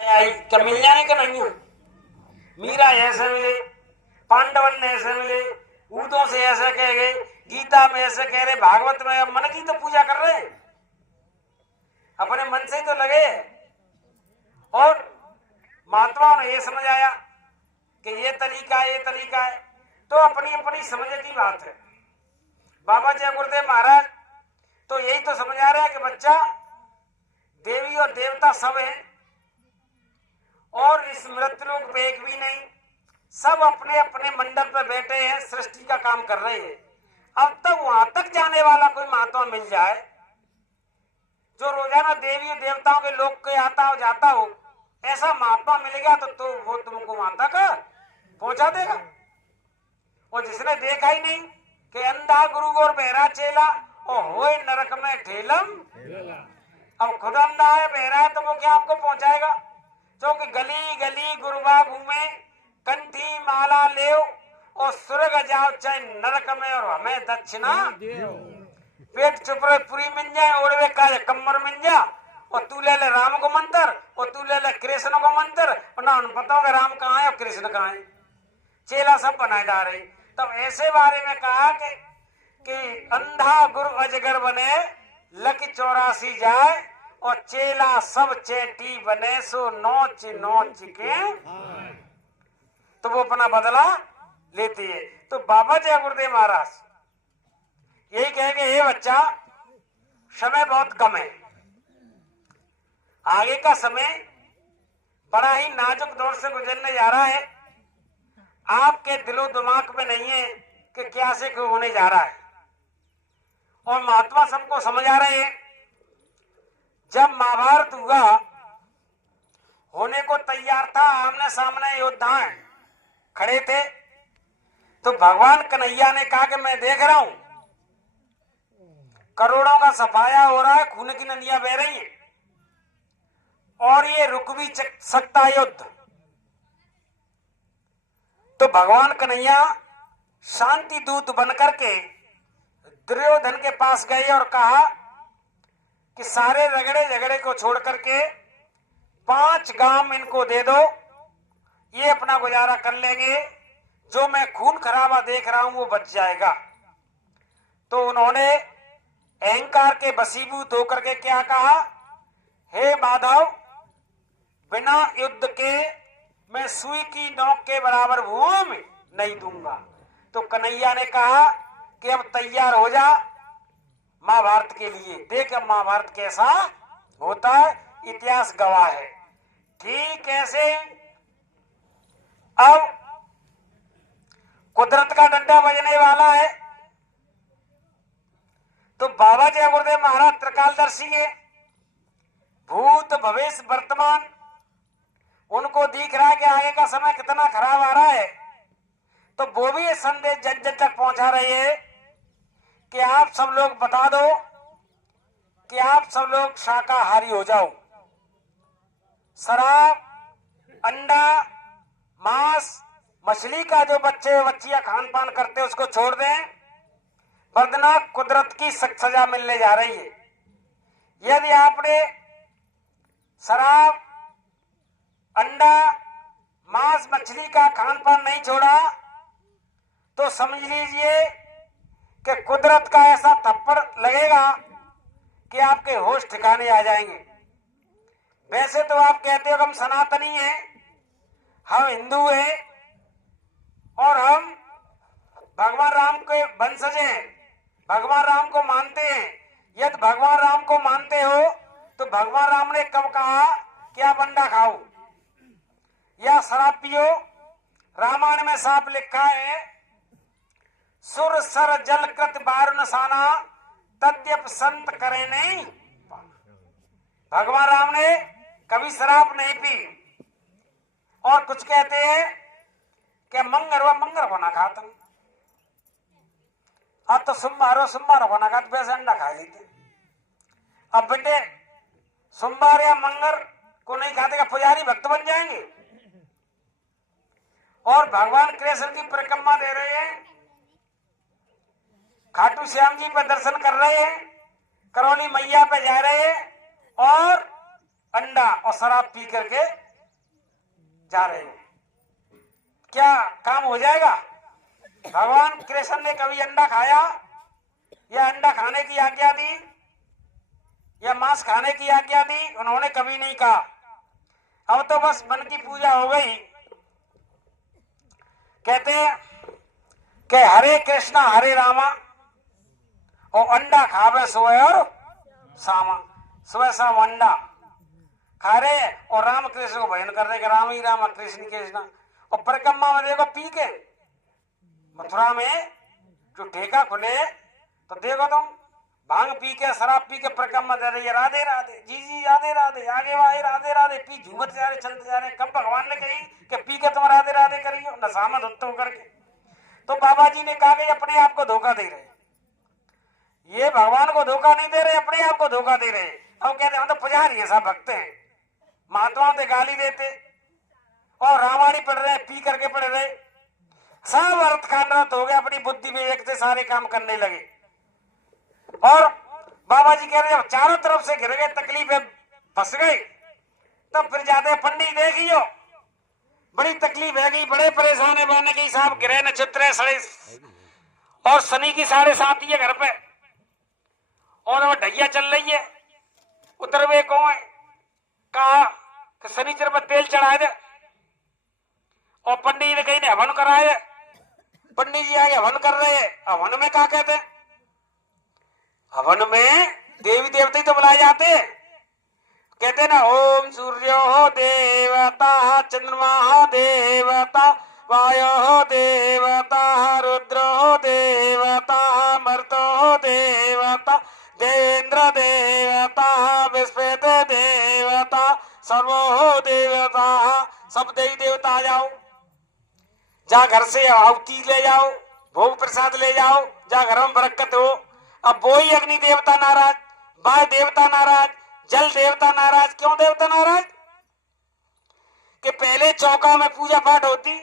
आई क्या मिल जाने का नहीं है। मीरा ऐसे मिले, पांडवन ने ऐसे मिले, ऊदों से ऐसे कह गए, गीता में ऐसे कह रहे, भागवत में। अब मन की तो पूजा कर रहे, अपने मन से तो लगे। और महात्मा ने ये समझ आया कि ये तरीका है, ये तरीका है, तो अपनी अपनी समझ की बात है। बाबा जय गुरुदेव महाराज तो यही तो समझ आ रहा है कि बच्चा, देवी और देवता सब है और इस मृत्युलोक पे एक भी नहीं, सब अपने अपने मंडल पर बैठे हैं, सृष्टि का काम कर रहे हैं। अब तक वहां तक जाने वाला कोई महात्मा मिल जाए जो रोजाना देवी और देवताओं के लोक के आता हो जाता हो, ऐसा महात्मा मिलेगा तो वो तुमको वहां तक पहुंचा देगा। और जिसने देखा ही नहीं कि अंधा गुरु और बहरा चेला और होए नरक में ठेलम, अब खुद अंधा है, बहरा है, तो वो क्या आपको पहुंचाएगा? क्योंकि गली गली गुरुबा घूमे, कंठी माला ले और स्वर्ग जाओ चाहे नरक में और हमें दक्षिणा। पेट चुप रहे पूरी मिल जाए, ओढ़वे का कमर मिल जा, और तू ले ले राम को मंत्र और तू ले ले कृष्ण को मंत्र, और ना पता होगा राम कहाँ है और कृष्ण कहाँ है। चेला सब बनाए जा रहे। तब ऐसे बारे में कहा कि अंधा गुरु अजगर बने, लक 84 जाए और चेला सब चेटी बने, सो नोच नोच के तो वो अपना बदला लेती है। तो बाबा जय गुरुदेव महाराज यही कहेंगे, हे बच्चा, समय बहुत कम है, आगे का समय बड़ा ही नाजुक दौर से गुजरने जा रहा है। आपके दिलो दिमाग में नहीं है कि क्या से क्यों होने जा रहा है। और महात्मा सबको समझ आ रहे हैं। जब महाभारत हुआ, होने को तैयार था, आमने सामने योद्धा खड़े थे, तो भगवान कन्हैया ने कहा कि मैं देख रहा हूं करोड़ों का सफाया हो रहा है, खून की नदियां बह रही हैं और ये रुक भी सकता युद्ध। तो भगवान कन्हैया शांति दूत बनकर के दुर्योधन के पास गए और कहा कि सारे रगड़े झगड़े को छोड़ करके 5 गांव इनको दे दो, ये अपना गुजारा कर लेंगे, जो मैं खून खराबा देख रहा हूं वो बच जाएगा। तो उन्होंने अहंकार के वशीभूत होकर के क्या कहा, हे माधव, बिना युद्ध के मैं सुई की नोक के बराबर भूमि नहीं दूंगा। तो कन्हैया ने कहा कि अब तैयार हो जा महाभारत के लिए, देख अब महाभारत कैसा होता है, इतिहास गवाह है। ठीक ऐसे अब कुदरत का डंडा बजने वाला है। तो बाबा जय गुरुदेव महाराज त्रिकालदर्शी है, भूत भविष्य वर्तमान उनको दिख रहा है कि आगे का समय कितना खराब आ रहा है। तो वो भी संदेश जन जन तक पहुंचा रहे हैं कि आप सब लोग बता दो कि आप सब लोग शाकाहारी हो जाओ, शराब, अंडा, मांस, मछली का जो बच्चे बच्चियां खान पान करते हैं उसको छोड़ दें, वरना कुदरत की सख्त सजा मिलने जा रही है। यदि आपने शराब, अंडा, मांस, मछली का खान पान नहीं छोड़ा तो समझ लीजिए कि कुदरत का ऐसा थप्पड़ लगेगा कि आपके होश ठिकाने आ जाएंगे। वैसे तो आप कहते हो कि हम सनातनी हैं, हम हिंदू हैं और हम भगवान राम के वंशज हैं, भगवान राम को मानते हैं। यदि भगवान राम को मानते हो तो भगवान राम ने कब कहा कि आप अंडा खाओ या शराब पियो? रामायण में साफ लिखा है, सुर सर जल कृत बारुण साना तद्यप संत करे नहीं। भगवान राम ने कभी शराब नहीं पी। और कुछ कहते हैं कि मंगर को ना खाता, अब तो सोमवार को ना खाता, वैसे अंडा खा लेते। अब बेटे सोमवार या मंगर को नहीं खाते का पुजारी भक्त बन जाएंगे। और भगवान कृष्ण की परिक्रमा दे रहे हैं, खाटू श्याम जी पर दर्शन कर रहे हैं, करौली मैया पे जा रहे हैं और अंडा और शराब पी करके जा रहे हो, क्या काम हो जाएगा? भगवान कृष्ण ने कभी अंडा खाया या अंडा खाने की आज्ञा दी या मांस खाने की आज्ञा दी? उन्होंने कभी नहीं कहा। अब तो बस मन की पूजा हो गई। कहते हैं कि हरे कृष्णा हरे रामा, और अंडा खावे सुबह और शामा। सुबह शाम अंडा खा रहे और राम कृष्ण को भजन कर रहे कि राम ही राम कृष्ण कृष्ण। और परिक्रमा में देखो पी के मथुरा में जो ठेका खुले तो देखो तुम, भांग पी के शराब पी के परिक्रमा दे रही है, राधे राधे जी जी राधे राधे, आगे वाहे राधे राधे, पी झूमत जा रहे चलते जा रहे। कब भगवान ने कही कि पी के तुम राधे राधे करियो नशा में धुत होकर के? तो बाबा जी ने कहा कि अपने आप को धोखा दे रहे, ये भगवान को धोखा नहीं दे रहे, अपने आप को धोखा दे रहे। अब कहते हम तो पुजारी है, सब भक्त हैं, महात्माओं से गाली देते और रामायणी पढ़ रहे, पी करके पढ़ रहे, सब अर्थ खानरत हो गए, अपनी बुद्धि विवेक से सारे काम करने लगे। और बाबा जी कह रहे जब चारों तरफ से घिर गए, तकलीफें फंस गई, तब फिर जाते पंडित देखियो बड़ी तकलीफ है गई, बड़े परेशान है बने की साहब, ग्रह नक्षत्र सड़े और शनि की 7.5 है घर पे, और वो ढैया चल रही है, उतरवे कौन है? कहा कि शनिचर पर तेल चढ़ाए दे, और पंडित ने कहीं ने हवन कराए। पंडित जी आगे हवन कर रहे हैं, हवन में क्या कहते हैं? हवन में देवी देवता तो बुलाए जाते हैं, कहते ना ओम सूर्यो देवता, चंद्रमा देवता, वायो देवता, रुद्रो देवता, मर्तो देवता, देवेंद्र देवता, विस्पत देवता, सर्वो देवता। सब देवी देवता आ जाओ, जा घर से आहुति ले जाओ, भोग प्रसाद ले जाओ, जा घर में बरकत हो। अब वो ही अग्नि देवता नाराज, वायु देवता नाराज, जल देवता नाराज। क्यों देवता नाराज? कि पहले चौका में पूजा पाठ होती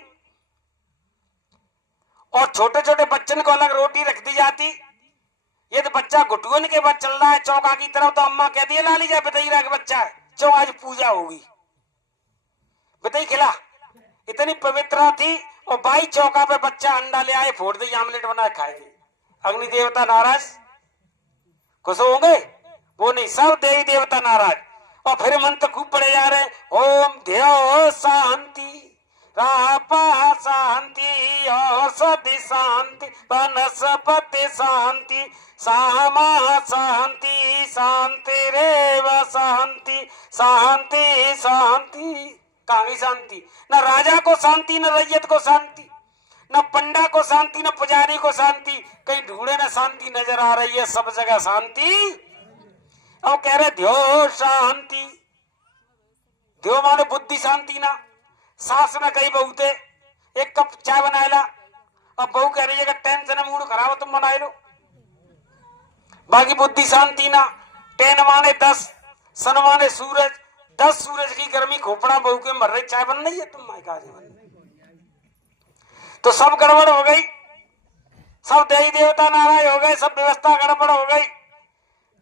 और छोटे छोटे बच्चन को अलग रोटी रख दी जाती। ये तो बच्चा घुटुअन के बाद चल रहा है चौका की तरफ, तो अम्मा कहती है ला लीजिए बताइए रहा बच्चा है, चो आज पूजा होगी, बताइए खिला। इतनी पवित्रता थी। और बाई चौका पे बच्चा अंडा ले आए, फोड़ दी, आमलेट बना खाएगी। अग्नि देवता नाराज, खुश होंगे? वो नहीं, सब देवी देवता नाराज। और फिर मंत्र खूब पड़े जा रहे, ओम ध्यो शांति, रापा शांति, औषधि शांति, वनस्पति शांति, सामा शांति, शांति रेव शांति, शांति शांति। कहाँ शांति? न राजा को शांति, न रैयत को शांति, न पंडा को शांति, न पुजारी को शांति। कहीं ढूंढे न शांति नजर आ रही है, सब जगह शांति। अब कह रहे ध्यो शांति, ध्यो माने बुद्धि शांति ना। सास न कही बहू थे एक कप चाय बनाएला, अब बहू कह रही है कि टेंशन मूड खराब हो तुम बनाए लो, बाकी बुद्धि शांति ना। टेन माने 10, सन माने सूरज, 10 सूरज की गर्मी खोपड़ा बहू के मर रही, चाय बन रही है तुम मायका बन। तो सब गड़बड़ हो गई, सब देवी देवता नाराज हो गए, सब व्यवस्था गड़बड़ हो गई।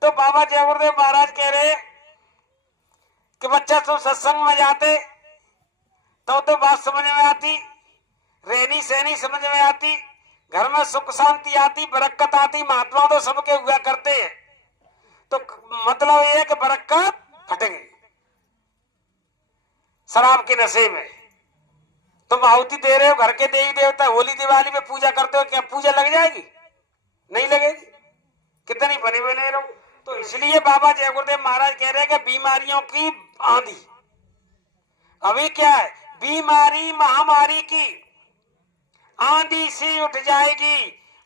तो बाबा जय गुरुदेव महाराज कह रहे कि बच्चा तुम सत्संग में जाते तो बात समझ में आती, रहनी सहनी समझ में आती, घर में सुख शांति आती, बरकत आती। महात्मा तो सबके हुआ करते हैं, तो मतलब ये है कि बरकत फट गई शराब के नशे में। तुम आहुति दे रहे हो, घर के देवी देवता, होली दिवाली में पूजा करते हो, क्या पूजा लग जाएगी? नहीं लगेगी, कितनी बने बने रहो। तो इसलिए बाबा जय गुरुदेव महाराज कह रहे हैं कि बीमारियों की आंधी अभी क्या है, बीमारी महामारी की आंधी सी उठ जाएगी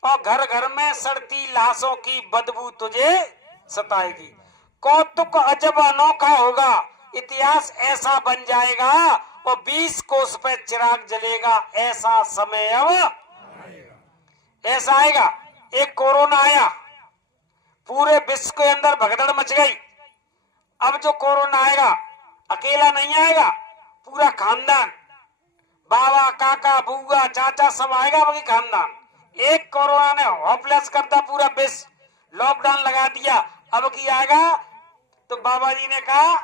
और घर घर में सड़ती लाशों की बदबू तुझे सताएगी। कौतुक अजब अनोखा होगा, इतिहास ऐसा बन जाएगा और 20 कोस पे चिराग जलेगा, ऐसा समय अब ऐसा आएगा। एक कोरोना आया, पूरे विश्व के अंदर भगदड़ मच गई। अब जो कोरोना आएगा अकेला नहीं आएगा, पूरा खानदान, बाबा काका बुआ चाचा सब आएगा, वही खानदान। एक कोरोना ने होपलेस कर दिया पूरा विश्व, लॉकडाउन लगा दिया। अब की आएगा तो बाबा जी ने कहा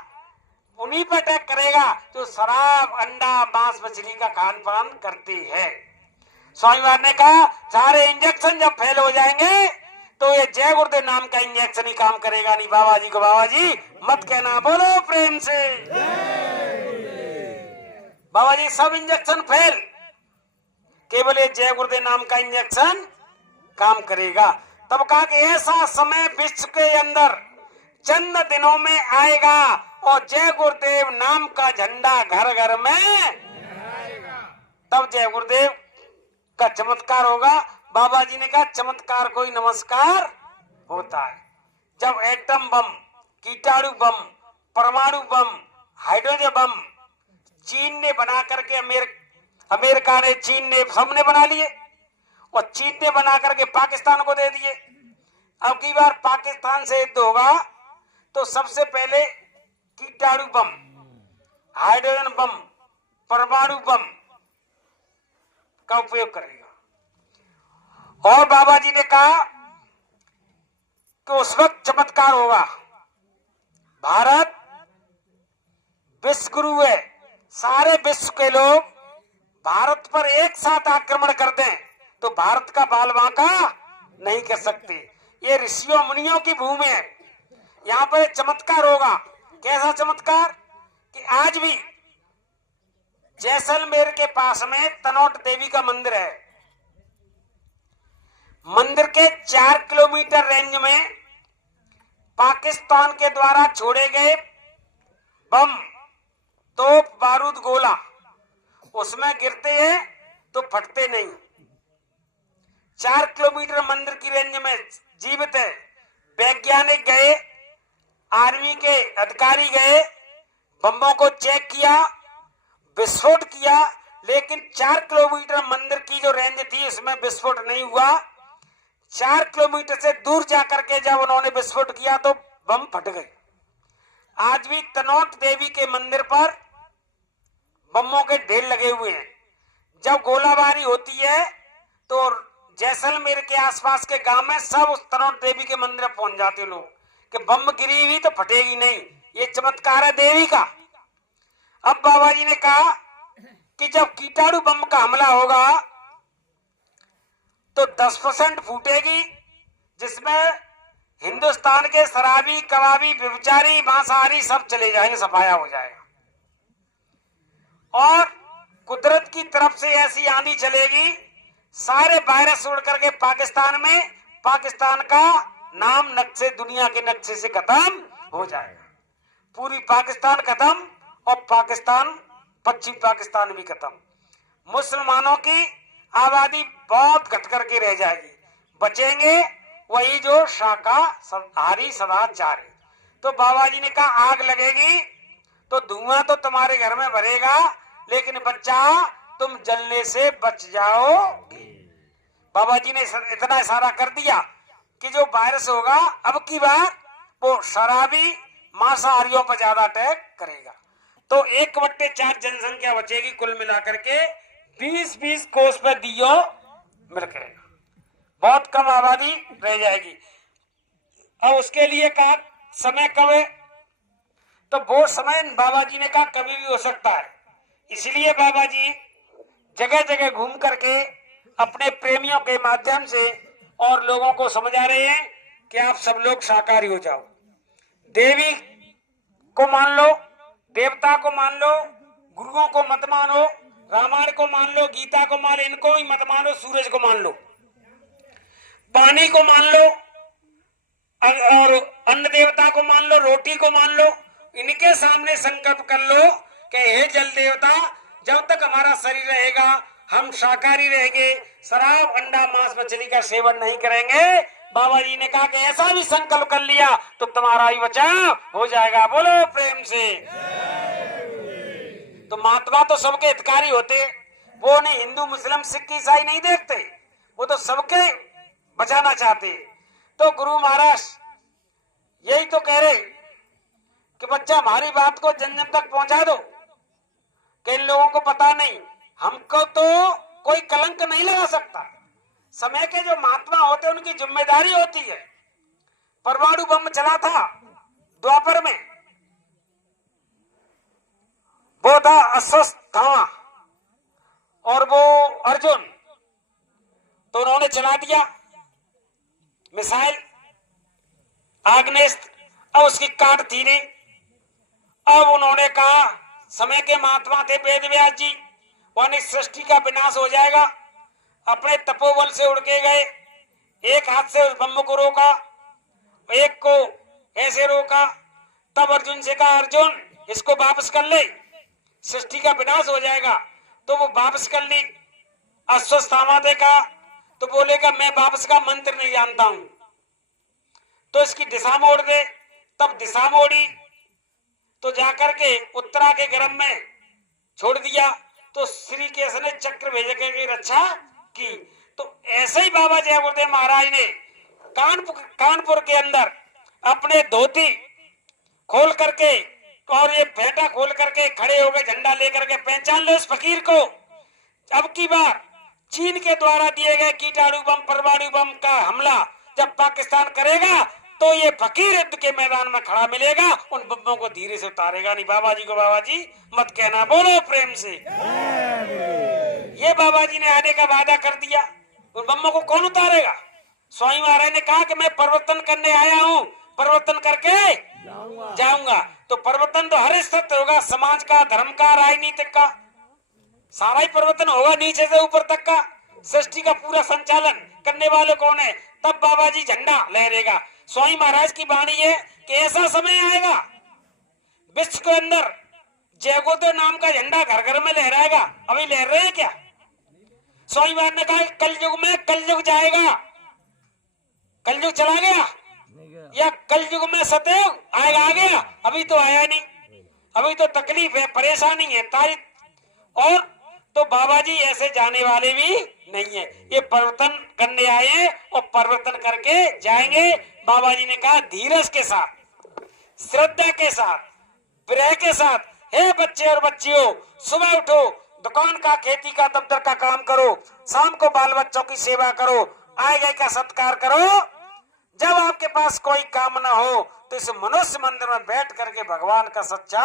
उन्हीं पर अटैक करेगा जो शराब, अंडा, मांस, मछली का खान पान करते हैं। स्वामीवार ने कहा सारे इंजेक्शन जब फेल हो जाएंगे तो ये जय गुरुदेव नाम का इंजेक्शन ही काम करेगा नहीं। बाबा जी को बाबा जी मत कहना, बोलो प्रेम से। बाबा जी सब इंजेक्शन फेल, केवल ये जय गुरुदेव नाम का इंजेक्शन काम करेगा। तब कहा कि ऐसा समय विश्व के अंदर चंद दिनों में आएगा और जय गुरुदेव नाम का झंडा घर घर में आएगा। तब जय गुरुदेव का चमत्कार होगा। बाबा जी ने कहा चमत्कार कोई नमस्कार होता है। जब एटम बम, कीटाणु बम, परमाणु बम, हाइड्रोजन बम चीन ने बना करके अमेरिका ने, चीन ने, सबने बना लिए और चीन ने बना करके पाकिस्तान को दे दिए। अब की बार पाकिस्तान से युद्ध होगा तो सबसे पहले कीटाणु बम, हाइड्रोजन बम, परमाणु बम का उपयोग करेगा। और बाबा जी ने कहा कि उस वक्त चमत्कार होगा। भारत विश्व गुरु है, सारे विश्व के लोग भारत पर एक साथ आक्रमण कर दें तो भारत का बाल बांका नहीं कर सकते। ये ऋषियों मुनियों की भूमि है, यहाँ पर एक चमत्कार होगा। कैसा चमत्कार कि आज भी जैसलमेर के पास में तनोट देवी का मंदिर है। मंदिर के 4 किलोमीटर रेंज में पाकिस्तान के द्वारा छोड़े गए बम, तोप, बारूद, गोला उसमें गिरते हैं तो फटते नहीं। 4 किलोमीटर मंदिर की रेंज में जीवित है। वैज्ञानिक गए, आर्मी के अधिकारी गए, बमों को चेक किया, विस्फोट किया, लेकिन 4 किलोमीटर मंदिर की जो रेंज थी उसमें विस्फोट नहीं हुआ। 4 किलोमीटर से दूर जाकर के जब उन्होंने विस्फोट किया तो बम फट गए। आज भी तनोट देवी के मंदिर पर बमों के ढेर लगे हुए हैं। जब गोलाबारी होती है तो जैसलमेर के आसपास के गांव में सब उस तनोट देवी के मंदिर पहुंच जाते लोग कि बम गिरी हुई तो फटेगी नहीं। ये चमत्कार है देवी का। अब बाबा जी ने कहा कि जब कीटाणु बम का हमला होगा तो 10% फूटेगी, जिसमें हिंदुस्तान के शराबी, कबाबी, व्यभिचारी, मांसाहारी सब चले जाएंगे, सफाया हो जाएगा। और कुदरत की तरफ से ऐसी आंधी चलेगी, सारे वायरस उड़ करके पाकिस्तान में, पाकिस्तान का नाम नक्शे, दुनिया के नक्शे से खत्म हो जाएगा। पूरी पाकिस्तान खत्म और पाकिस्तान, पश्चिम पाकिस्तान भी खत्म। मुसलमानों की आबादी बहुत घट करके रह जाएगी। बचेंगे वही जो शाकाहारी सदाचारी। तो बाबा जी ने कहा आग लगेगी तो धुआं तो तुम्हारे घर में भरेगा, लेकिन बच्चा तुम जलने से बच जाओगे। बाबा जी ने इतना इशारा कर दिया कि जो वायरस होगा अब की बार वो शराबी, मांसाहारियों पर ज्यादा अटैक करेगा। तो 1/4 जनसंख्या बचेगी, कुल मिलाकर के 20-20 कोस पे दियो मिल करेगा। बहुत कम आबादी रह जाएगी। अब उसके लिए कहा समय कब है, तो वो समय बाबा जी ने कहा कभी भी हो सकता है। इसलिए बाबा जी जगह जगह घूम करके अपने प्रेमियों के माध्यम से और लोगों को समझा रहे हैं कि आप सब लोग शाकाहारी हो जाओ। देवी को मान लो, देवता को मान लो, गुरुओं को मत मानो, रामायण को मान लो, गीता को मान लो, इनको ही मत मानो, सूरज को मान लो, पानी को मान लो और अन्न देवता को मान लो, रोटी को मान लो। इनके सामने संकल्प कर लो कि हे जल देवता, जब तक हमारा शरीर रहेगा हम शाकाहारी रहेंगे, शराब, अंडा, मांस, मछली का सेवन नहीं करेंगे। बाबा जी ने कहा कि ऐसा भी संकल्प कर लिया तो तुम्हारा ही बचाव हो जाएगा। बोलो प्रेम से। तो महात्मा तो सबके हितकारी होते, वो नहीं हिंदू, मुस्लिम, सिख, ईसाई नहीं देखते, वो तो सबके बचाना चाहते। तो गुरु महाराज यही तो कह रहे कि बच्चा हमारी बात को जन जन तक पहुंचा दो कि इन लोगों को पता नहीं, हमको तो कोई कलंक नहीं लगा सकता। समय के जो महात्मा होते उनकी जिम्मेदारी होती है। परमाणु बम चला था द्वापर में, वो था अश्वत्थामा और वो अर्जुन, तो उन्होंने चला दिया मिसाइल आग्नेस्त्र। अब उसकी काट थी नहीं। अब उन्होंने कहा, समय के महात्मा थे वेद व्यास जी, वानी सृष्टि का विनाश हो जाएगा। अपने तपोबल से उड़ के गए, एक हाथ से उस बम को रोका, एक को ऐसे रोका। तब अर्जुन से कहा, अर्जुन इसको वापस कर ले, सृष्टि का विनाश हो जाएगा। तो वो वापस कर ली। अश्वत्थामा ने कहा, तो बोलेगा मैं वापस का मंत्र नहीं जानता हूं, तो इसकी दिशा मोड़ दे। तब दिशा मोड़ी तो जाकर के उत्तरा के गर्भ में छोड़ दिया, तो श्री कृष्ण ने चक्र भेज के रक्षा की। तो ऐसे ही बाबा जय गुरुदेव महाराज ने कानपुर के अंदर अपने धोती खोल करके और ये फेंटा खोल करके खड़े हो गए, झंडा लेकर के, पहचान लो इस फकीर को। अब की बार चीन के द्वारा दिए गए कीटाणु बम, परमाणु बम का हमला जब पाकिस्तान करेगा, तो ये फकीर युद्ध के मैदान में खड़ा मिलेगा, उन बम्बों को धीरे से उतारेगा नहीं। बाबा जी को बाबा जी मत कहना, बोलो प्रेम से। ये बाबा जी ने आने का वादा कर दिया, उन बम्बों को कौन उतारेगा? स्वामी महाराज ने कहा कि मैं परिवर्तन करने आया हूँ, परिवर्तन करके जाऊंगा। तो परिवर्तन तो हर स्तर पे होगा, समाज का, धर्म का, राजनीतिक का, सारा ही परिवर्तन होगा, नीचे से ऊपर तक का। सृष्टि का पूरा संचालन करने वाले कौन है? तब बाबा जी झंडा लहरेगा। स्वामी महाराज की वाणी है कि ऐसा समय आएगा विश्व के अंदर जयगोदेव नाम का झंडा घर घर में लहराएगा। अभी लहर रहे हैं क्या? स्वामी महाराज ने कहा कलयुग में, कलयुग जाएगा, कलयुग चला गया या कलयुग में सतयुग आएगा? आ गया? अभी तो आया नहीं, अभी तो तकलीफ है, परेशानी है, तारीफ। और तो बाबा जी ऐसे जाने वाले भी नहीं है, ये परिवर्तन करने आए हैं और परिवर्तन करके जाएंगे। बाबा जी ने कहा धीरज के साथ, श्रद्धा के साथ, विरह के साथ, हे बच्चे और बच्चियों, सुबह उठो, दुकान का, खेती का, दफ्तर का काम करो, शाम को बाल बच्चों की सेवा करो, आए गए का सत्कार करो। जब आपके पास कोई काम ना हो तो इस मनुष्य मंदिर में बैठ करके भगवान का सच्चा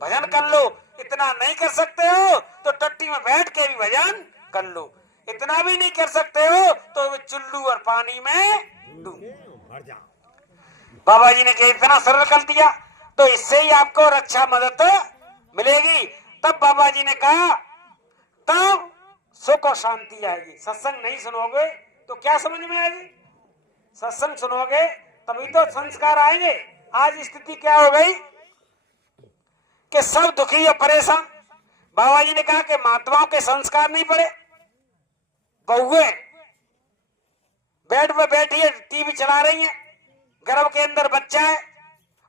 भजन कर लो। इतना नहीं कर सकते हो तो टट्टी में बैठ के भी भजन कर लो। इतना भी नहीं कर सकते हो तो चुल्लू और पानी में डूब। बाबा जी ने कहा इतना सरल कर दिया, तो इससे ही आपको रक्षा मदद मिलेगी। तब बाबा जी ने कहा तब सुख और शांति आएगी। सत्संग नहीं सुनोगे तो क्या समझ में आएगी? सत्संग सुनोगे तभी तो संस्कार आएंगे। आज स्थिति क्या हो गई कि सब दुखी और परेशान। बाबा जी ने कहा कि महात्माओं के संस्कार नहीं पड़े। बहुएं बेड में बैठी है, टीवी चला रही है, गर्भ के अंदर बच्चा है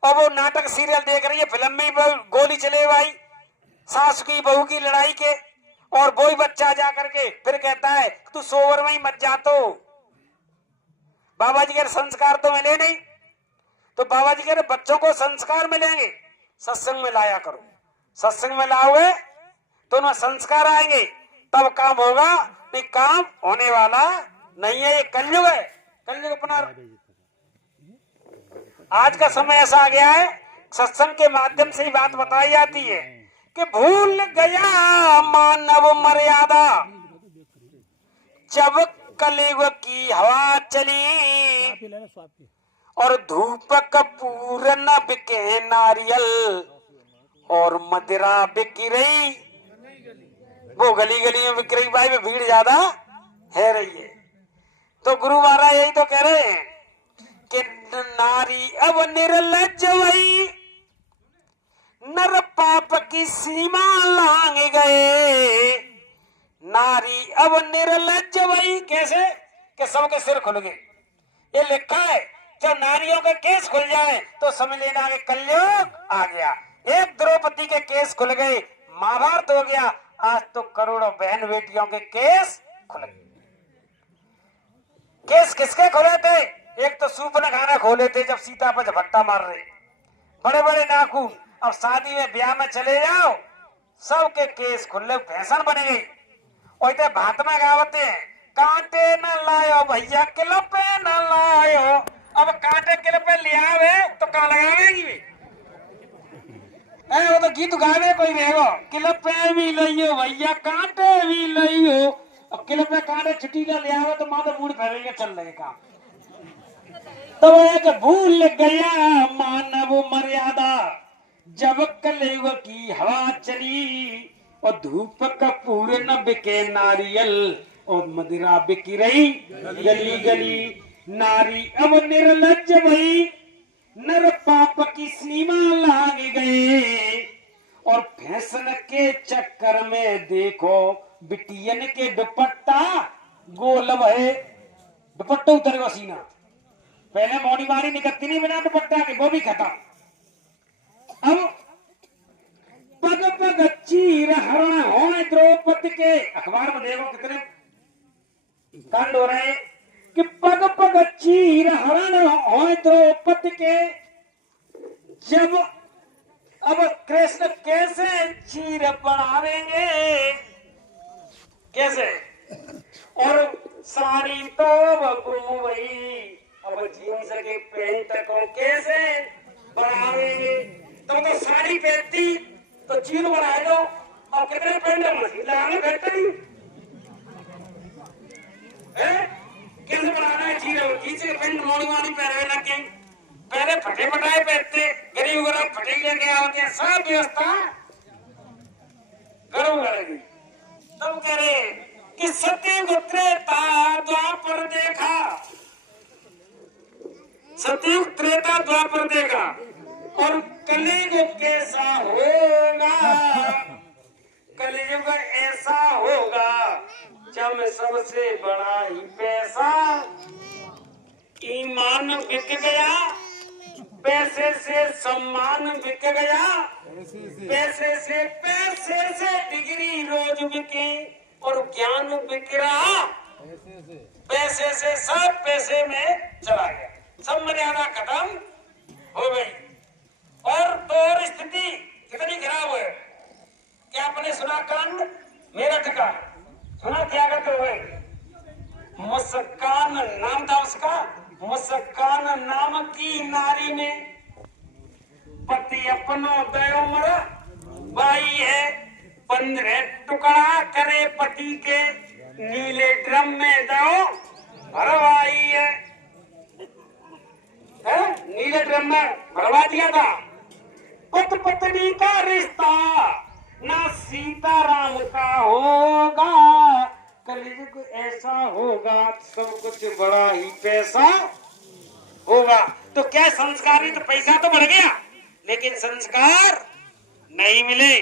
और वो नाटक सीरियल देख रही है, फिल्म में गोली चले भाई सास की बहू की लड़ाई के, और वही बच्चा जा करके फिर कहता है तू सोवर में ही मत जा। तो बाबा जी के संस्कार तो मिले नहीं, तो बाबा जी के बच्चों को संस्कार मिलेंगे, सत्संग में लाया करो। सत्संग में लाओगे तो उनमें संस्कार आएंगे, तब काम होगा, नहीं काम होने वाला नहीं है। ये कलयुग है, कलयुग अपना। आज का समय ऐसा आ गया है, सत्संग के माध्यम से ही बात बताई जाती है कि भूल गया मानव मर्यादा जब कलयुग की हवा चली, और धूप कपूर न बिके नारियल, और मदिरा बिक रही, वो गली गली में बिक रही भाई, में भीड़ ज्यादा है रही है। तो गुरु महाराज यही तो कह रहे हैं कि नारी अब निर्लज्ज वही, नर पाप की सीमा लांग गए। नारी अब निर्लज्ज वही, कैसे कि सबके सिर खुल गए। ये लिखा है जब नारियों के केस खुल जाए तो समझ लेना कि कलयुग आ गया। एक द्रौपदी के केस खुल गए, महाभारत हो गया। आज तो करोड़ों बहन बेटियों के केस खुल गए। केस किसके खुले थे? एक तो सूप ने खाना खोले थे जब सीता पर झपट्टा मार रहे, बड़े बड़े नाखून। अब शादी में ब्याह में चले जाओ, सबके केस खुले, फैशन बन गई। और इतने भात में गावते हैं कांटे न लायो भैया किलो पे न लायो। अब कांटे किलो पे लिया है तो कहाँ लगावेगी? वो तो गीत गावे कोई रहेगो, किले पे भी लियो भैया कांटे भी लियो, और किले पे कांटे छुट्टी ले आओ तो माँ तो मूड फेरेंगे चल रहे काम। तो एक भूल गया मानव मर्यादा, जब कलयुग की हवा चली, और धूप कपूर न बिके नारियल, और मदिरा बिकी रही गली गली। नारी अब निर्लज्ज भई, नर पाप की सीमा लाग गए, और फैशन के चक्कर में देखो बिटियन के दुपट्टा गोल भये। दुपट्टा उतर गया सीना, पहले मोड़ी मारी निकलती नहीं बिना दुपट्टा के, वो भी खत्म। अब पग पग चीर हरण हो द्रौपदी के, अखबार में देखो कितने कांड हो रहे हैं कि पग पग चीर हरण हो द्रौपदी के। जब अब कृष्ण कैसे चीर बनावेंगे, कैसे, और साड़ी तो गुम गई, अब जीन्स के पैंट को कैसे बनावेंगे। तो साड़ी पहनती तो चीर बना दो, और कितने पैंट मशीन लगाने बैठते ही कैसे बनाना है चीर। जीन्स के पैंट मोड़ी वाली पहने लगे, पहले फटे फटाए पहनते, गरीब गरीब फटे लेके आते, सब व्यवस्था गर्म करेगी। तब कह रहे कि सत्य त्रेता द्वापर देखा, सत्य त्रेता द्वापर देखा, और कलयुग कैसा होगा, कलयुग ऐसा होगा जब सबसे बड़ा ही पैसा ईमान बिक गया, पैसे से सम्मान बिक गया, पैसे से डिग्री रोज बिके, और ज्ञान बिक रहा पैसे से, सब पैसे में चला गया, सब मर्यादा खत्म हो गई। और तो और स्थिति कितनी खराब है। क्या आपने सुना कांड मेरठ का, सुना क्या करते हुए? मुस्कान नाम था उसका, मुस्कान नाम की नारी ने पति अपनो दयो मरा बाई है, 15 टुकड़ा करे पति के, नीले ड्रम में दो भरवाई है, नीले ड्रम में भरवा दिया था। पति पत्नी का रिश्ता ना सीताराम का होगा, कलयुग ऐसा होगा सब कुछ बड़ा ही पैसा होगा। तो क्या संस्कार, तो पैसा तो बढ़ गया लेकिन संस्कार नहीं मिले,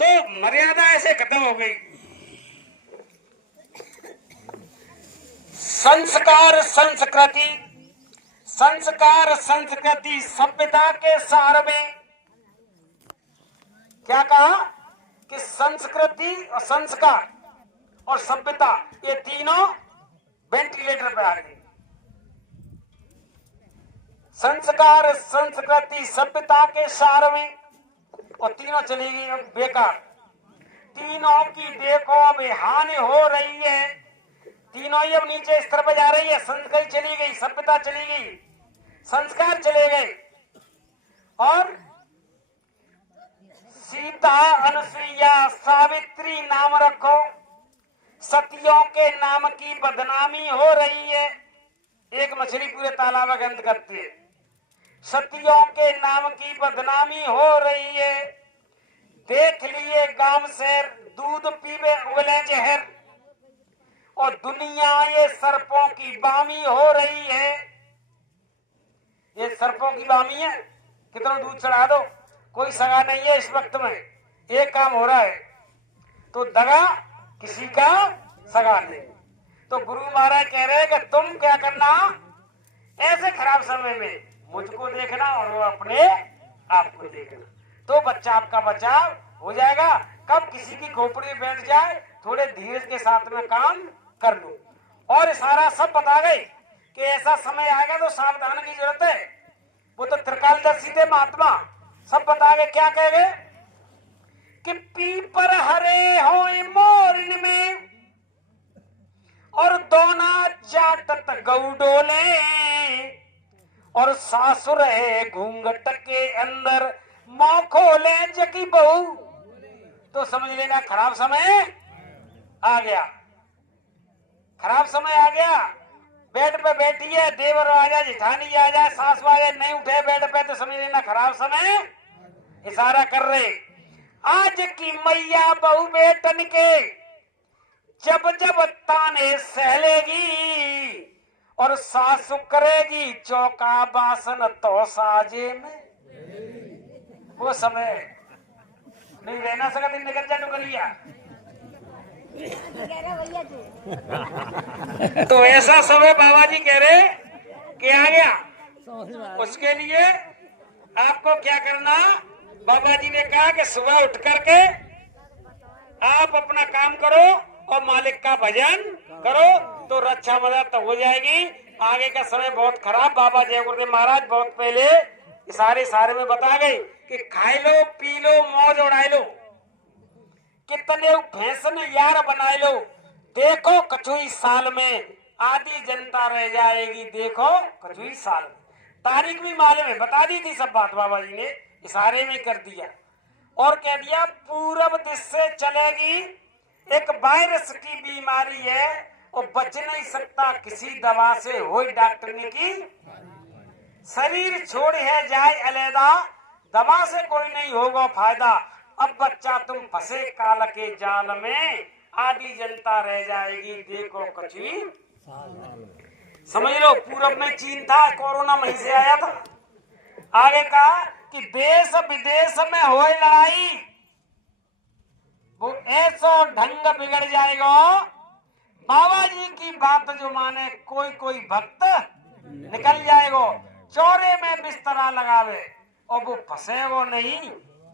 तो मर्यादा ऐसे खत्म हो गई। संस्कार संस्कृति, संस्कार संस्कृति सभ्यता के सार में क्या कहा कि संस्कृति और संस्कार और सभ्यता, ये तीनों वेंटिलेटर पे आ गई। संस्कार संस्कृति सभ्यता के सार में, और तीनों चली गई बेकार। तीनों की देखो अब हानि हो रही है, तीनों ही अब नीचे स्तर पर जा रही है। संस्कृति चली गई, सभ्यता चली गई, संस्कार चले गए, और सीता अनुसुईया सावित्री नाम रखो, सतियों के नाम की बदनामी हो रही है। एक मछली पूरे तालाब के अंत करती है, सतियों के नाम की बदनामी हो रही है। देख लिए गांव शहर, दूध पीवे उगले जहर, और दुनिया ये सर्पों की बामी हो रही है। ये सर्पों की बामी है, कितना दूध चढ़ा दो, कोई सगा नहीं है इस वक्त में, एक काम हो रहा है तो दगा किसी का सगा नहीं। तो गुरु महाराज कह रहे हैं कि तुम क्या करना ऐसे खराब समय में, मुझको देखना और वो अपने आप को देखना, तो बच्चा आपका बचाव हो जाएगा। कब किसी की खोपड़ी में बैठ जाए, थोड़े धीरज के साथ में काम कर लो। और इशारा सब बता गए कि ऐसा समय आएगा तो सावधान की जरूरत है। वो तो त्रिकालदर्शी थे महात्मा, सब बता गए। क्या कह गए कि पीपर हरे हो मोरन में, और दोना चाटत गौडोले, और सासुर है घूंघट के अंदर माँ खोले जकी बहू, तो समझ लेना खराब समय आ गया, खराब समय आ गया। बेड पे बैठी है, देवर आ जाए, जिठानी आ जाए, सास आ जाए, नहीं उठे बेड पे तो समझ लेना खराब समय इशारा कर रहे। आज की मैया बहू बेटन के जब जब ताने सहलेगी और सासु करेगी चौका बासन तो साजे में, वो समय नहीं रहना सकता। निकल जा टुकरिया। तो ऐसा समय बाबा जी कह रहे कि आ गया। उसके लिए आपको क्या करना, बाबा जी ने कहा कि सुबह उठ करके आप अपना काम करो और मालिक का भजन करो तो रक्षा मदद तो हो जाएगी। आगे का समय बहुत खराब। बाबा जय गुरुदेव महाराज बहुत पहले इशारे में बता गए कि खाए लो पी लो मौज उड़ाए लो, कितने फैशन यार बनाए लो, देखो कछुई साल में आधी जनता रह जाएगी, देखो कछुई साल में। तारीख भी मालूम है, बता दी थी सब बात बाबा जी ने, इशारे में कर दिया और कह दिया पूरब दिश से चलेगी एक वायरस की बीमारी है और बच नहीं सकता किसी दवा से, हो डॉक्टर ने की शरीर छोड़ है जाए अलैदा, दवा से कोई नहीं होगा फायदा। अब बच्चा तुम फंसे काल के जाल में, आधी जनता रह जाएगी, देखो कछुई। समझ लो पूरब में चीन था, कोरोना वहीं से आया था। आगे कहा कि देश विदेश में हो लड़ाई, वो ऐसा ढंग बिगड़ जाएगा। बाबा जी की बात जो माने कोई कोई भक्त निकल जाएगा, चौरे में बिस्तरा लगावे और वो फंसे वो नहीं,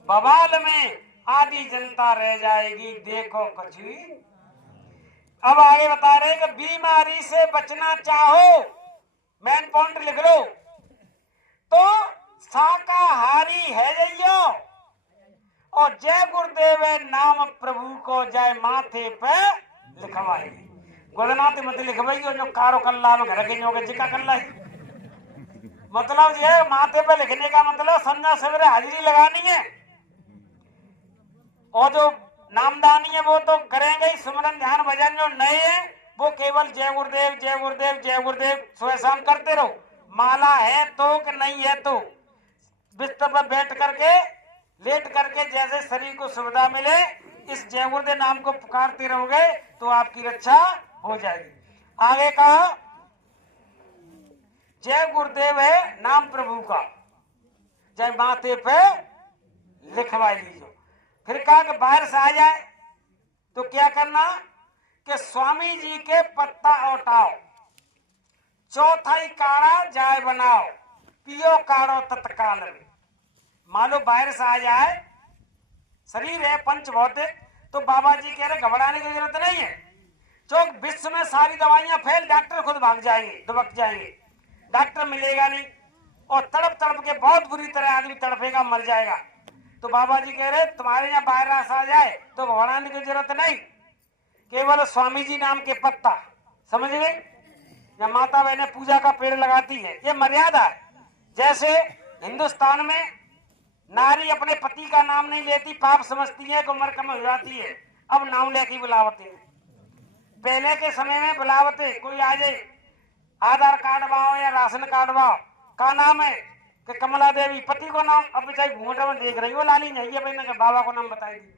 बवाल में आधी जनता रह जाएगी, देखो कछुई। अब आगे बता रहे कि बीमारी से बचना चाहो, मेन पॉइंट लिख लो, तो शाकाहारी है जइयो और जय गुरुदेव नाम प्रभु को जय माथे पे लिखवाई। गोदनाथ मत लिखवाई जो कारो कल्ला में घर के जोगे जिका कल्ला है। मतलब ये माथे पे लिखने का मतलब संध्या सवेरे हाजिरी लगानी है और जो नामदानी है वो तो करेंगे ही, सुमरन ध्यान भजन जो नए हैं वो केवल जय गुरुदेव जय गुरुदेव जय गुरुदेव सुबह शाम करते रहो। माला है तो कि नहीं है तो बिस्तर पर बैठ करके लेट करके जैसे शरीर को सुविधा मिले इस जय गुरुदेव नाम को पुकारते रहोगे तो आपकी रक्षा हो जाएगी। आगे कहा जय गुरुदेव है नाम प्रभु का, जय माथे पे लिखवा लीजिए। फिर कहा कि बाहर से आ जाए तो क्या करना कि स्वामी जी के पत्ता औटाओ, चौथाई काढ़ा जाय बनाओ, पियो काढ़ो तत्काल में। मानो बाहर से आ जाए, शरीर है पंच भौतिक, तो बाबा जी कह रहे घबराने की जरूरत नहीं है। जो विश्व में सारी दवाइयां फेल, डॉक्टर खुद भाग जाएंगे, दुबक जाएंगे, डॉक्टर मिलेगा नहीं और तड़प तड़प के बहुत बुरी तरह आदमी तड़पेगा, मर जाएगा। तो बाबा जी कह रहे तुम्हारे यहाँ वायरस आ जाए तो घबराने की जरूरत नहीं, केवल स्वामी जी नाम के पत्ता, समझ गए, या माता बहने पूजा का पेड़ लगाती है, ये मर्यादा है। जैसे हिंदुस्तान में नारी अपने पति का नाम नहीं लेती, पाप समझती है, उम्र कम हो जाती है, अब नाम लेके बुलावते हैं। पहले के समय में बुलावते, कोई आ जाए आधार कार्ड बाओ या राशन कार्ड बाओ, का नाम है कि कमला देवी, पति को नाम, अब बेचारी घूंघट में देख रही हो लाली नहीं है, भाई बाबा को नाम बताई दी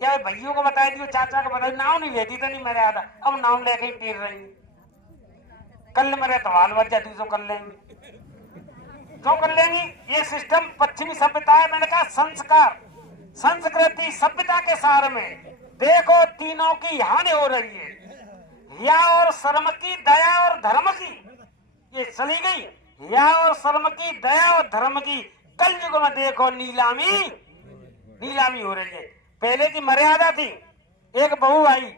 या भैयों को बताई दी, चाचा को बताई, नाम नहीं लेती तो नहीं मेरे आधा, अब नाम लेके ही पीर रही। कल मेरे तवाल बच जाती तो कर लेंगे, क्यों कर लेंगी? ये सिस्टम पश्चिमी सभ्यता है। मैंने कहा संस्कार संस्कृति सभ्यता के सार में देखो तीनों की हानि हो रही है, या और शर्म की, दया और धर्म की, ये चली गई। या और शर्म की, दया और धर्म की, कल युग में देखो नीलामी नीलामी हो रही है। पहले की मर्यादा थी, एक बहू आई,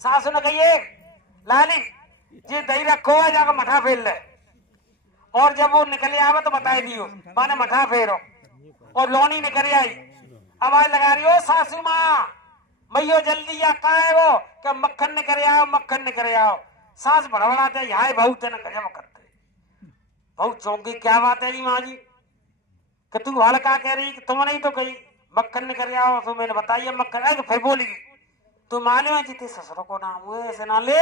सासू ने कही लाली जी दही रखो है, जाकर मठा फेर ले, और जब वो निकले आवे तो बताई दियो, माने मठा फेरो, और लोनी निकल आई, आवाज लगा रही हो सासू माँ मैयो जल्दी या का है वो कि मक्खन निकल आओ, मक्खन निकल आओ। सास भड़बड़ाते यहाँ बहू तेने गजब करते, बहुत चौंकी, क्या बात है जी माँ जी, कि तू हाल का कह रही कि तुमने ही तो कही मक्खन ने कर आओ, तो मैंने बताइए मक्खन है, तो फिर बोली तू मालूम है जीते ससुर को नाम हुए ऐसे ना ले,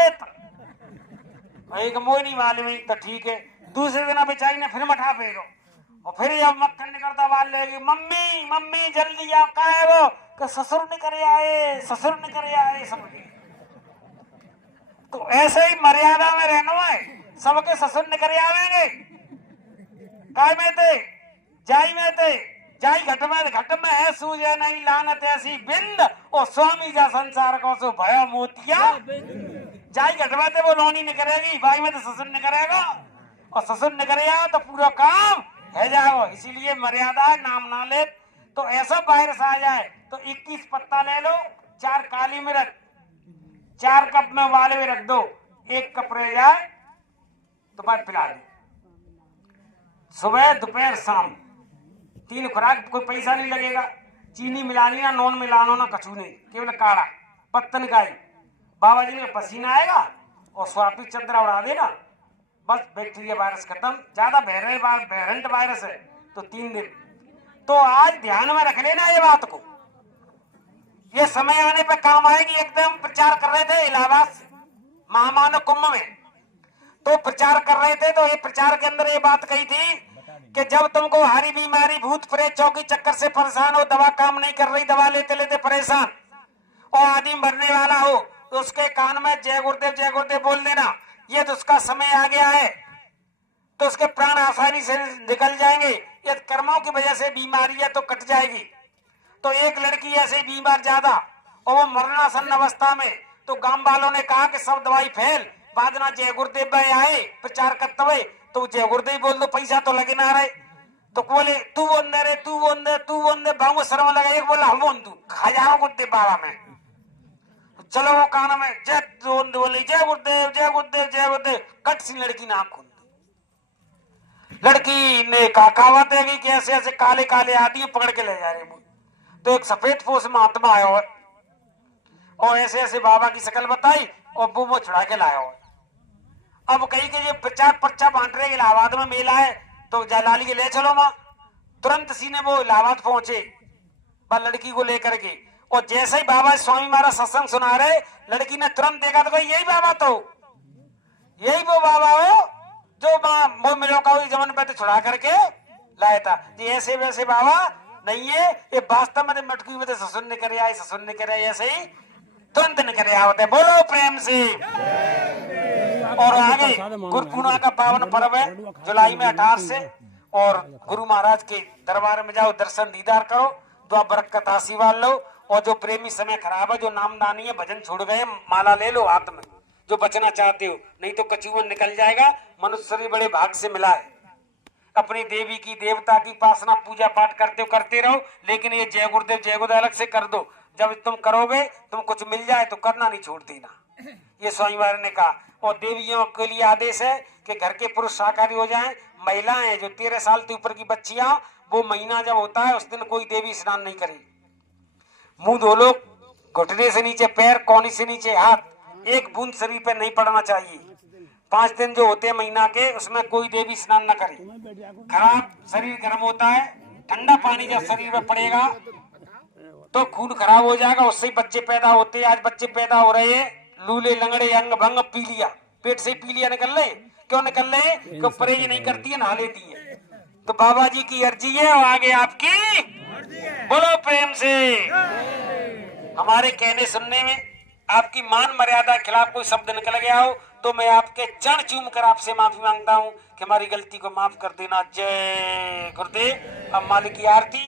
एक मोह नहीं मालूम है तो ठीक है। दूसरे दिन बेचारी ने फिर मठा फेरो और फिर जब मक्खन निकलता बाल लेगी, मम्मी मम्मी जल्दी आओ, कहा है वो कि ससुर ने करे आए, ससुर ने करे आए सब। तो ऐसे ही मर्यादा में रहना है, सबके ससुर ने करे आवेंगे काय में थे जाई में थे जाई घट में है सूझे नहीं लानत ऐसी बिंद और स्वामी जा संसार को सो भयो मोतिया। जाई घट में थे वो लोनी नहीं करेगी, भाई में तो ससुर ने करेगा और ससुर ने करेगा तो पूरा काम है जाओ। इसीलिए मर्यादा है, नाम ना ले तो ऐसा वायरस आ जाए तो 21 पत्ता ले लो, 4 काली मिर्च 4 कप में वाले में रख दो, 1 कप रह जाए तो बाद पिला दो। सुबह दोपहर शाम 3 खुराक, कोई पैसा नहीं लगेगा, चीनी मिलानी ना नॉन मिलानो ना कछू नहीं, केवल काढ़ा पत्तन का ही। बाबा जी में पसीना आएगा और स्वापी चंद्रा उड़ा देना, बस बैक्टीरिया वायरस खत्म। ज्यादा वेरिएंट वायरस है तो 3 दिन। तो आज ध्यान में रख लेना ये बात को, ये समय आने पर काम आएगी। एकदम प्रचार कर रहे थे इलाहाबाद महामानव कुंभ में, तो प्रचार कर रहे थे तो ये प्रचार के अंदर ये बात कही थी कि जब तुमको हरी बीमारी भूत प्रेत चौकी चक्कर से परेशान हो, दवा काम नहीं कर रही, दवा लेते लेते परेशान और आदमी मरने वाला हो, तो उसके कान में जय गुरुदेव बोल देना, ये तो उसका समय आ गया है, तो उसके प्राण आसानी से निकल जाएंगे। ये कर्मों की वजह से बीमारी है तो कट जाएगी। तो एक लड़की ऐसे बीमार ज्यादा और वो मरणासन अवस्था में, तो गांव वालों ने कहा कि सब दवाई फेल, बाद ना जय गुरुदेव भाई आए प्रचार करते हुए, तो जय गुरुदेव बोल दो, पैसा तो लगे ना रहे। तो बोले तू अंदर है, तू अंदर बाबू शर्म लगा, एक बोला हम तू खा जाओ गुरुदेव बाबा में, चलो वो कान में जय बोले जय गुरुदेव जय गुरुदेव जय गुरुदेव, कट सी लड़की नाक खुल। लड़की ने कहावत है कि ऐसे ऐसे काले काले आदमी पकड़ के ले जा रहे। तो एक सफेद पोष महात्मा आया हुआ और ऐसे ऐसे बाबा की शक्ल बताई और वो छुड़ा के लाया हुआ। अब कहीं के ये प्रचार पर्चा बांट रहे, इलाहाबाद में मेला है तो जलाली के ले चलो माँ। तुरंत सीने वो इलाहाबाद पहुंचे लड़की को लेकर के, और जैसे ही बाबा स्वामी महाराज सत्संग सुना रहे, लड़की ने तुरंत देखा तो भाई यही बाबा, तो यही वो बाबा हो जो वो मिलो का जमन पे छुड़ा करके लाया था। जी ऐसे वैसे बाबा नहीं है, ये वास्तव में मटकी में ससुर ने करे आए, ससुर ने करे ऐसे ही तुरंत ने करे आवते। बोलो प्रेम से। और आगे गुरु पूर्णिमा का पावन पर्व है जुलाई में 18 से, और गुरु महाराज के दरबार में जाओ, दर्शन दीदार करो, दुआ बरकत आशीर्वाद लो। और जो प्रेमी समय खराब है, जो नामदानी है, भजन छूट गए, माला ले लो हाथ में जो बचना चाहते हो, नहीं तो कचुवन निकल जाएगा। मनुष्य शरीर बड़े भाग से मिला है। अपनी देवी की देवता की उपासना पूजा पाठ करते रहो, लेकिन ये जय गुरुदेव अलग से कर दो। जब तुम करोगे तुम कुछ मिल जाए तो करना नहीं छोड़ देना, ये स्वामी महाराज ने कहा। और देवियों के लिए आदेश है कि घर के पुरुष शाकाहारी हो जाएं, महिलाएं जो 13 साल से ऊपर की बच्चियां, वो महीना जब होता है उस दिन कोई देवी स्नान नहीं करेगी। मुंह धो लो, घुटने से नीचे पैर, कौनी से नीचे हाथ, एक बूंद शरीर पे नहीं पड़ना चाहिए। 5 दिन जो होते हैं महीना के, उसमें कोई देवी स्नान न करे। खराब शरीर गर्म होता है, ठंडा पानी जब शरीर में पड़ेगा तो खून खराब हो जाएगा, उससे ही बच्चे पैदा होते हैं। आज बच्चे पैदा हो रहे हैं लूले लंगड़े, अंग भंग, पीलिया, पेट से पीलिया निकल रहे। क्यों निकल रहे? क्यों परहेज नहीं करती है, नहा लेती है। तो बाबा जी की अर्जी है और आगे आपकी, बोलो प्रेम से। हमारे कहने सुनने में आपकी मान मर्यादा के खिलाफ कोई शब्द निकल गया हो तो मैं आपके चरण चूम कर आपसे माफी मांगता हूं कि हमारी गलती को माफ कर देना। जय गुरुदेव। अब मालिक की आरती।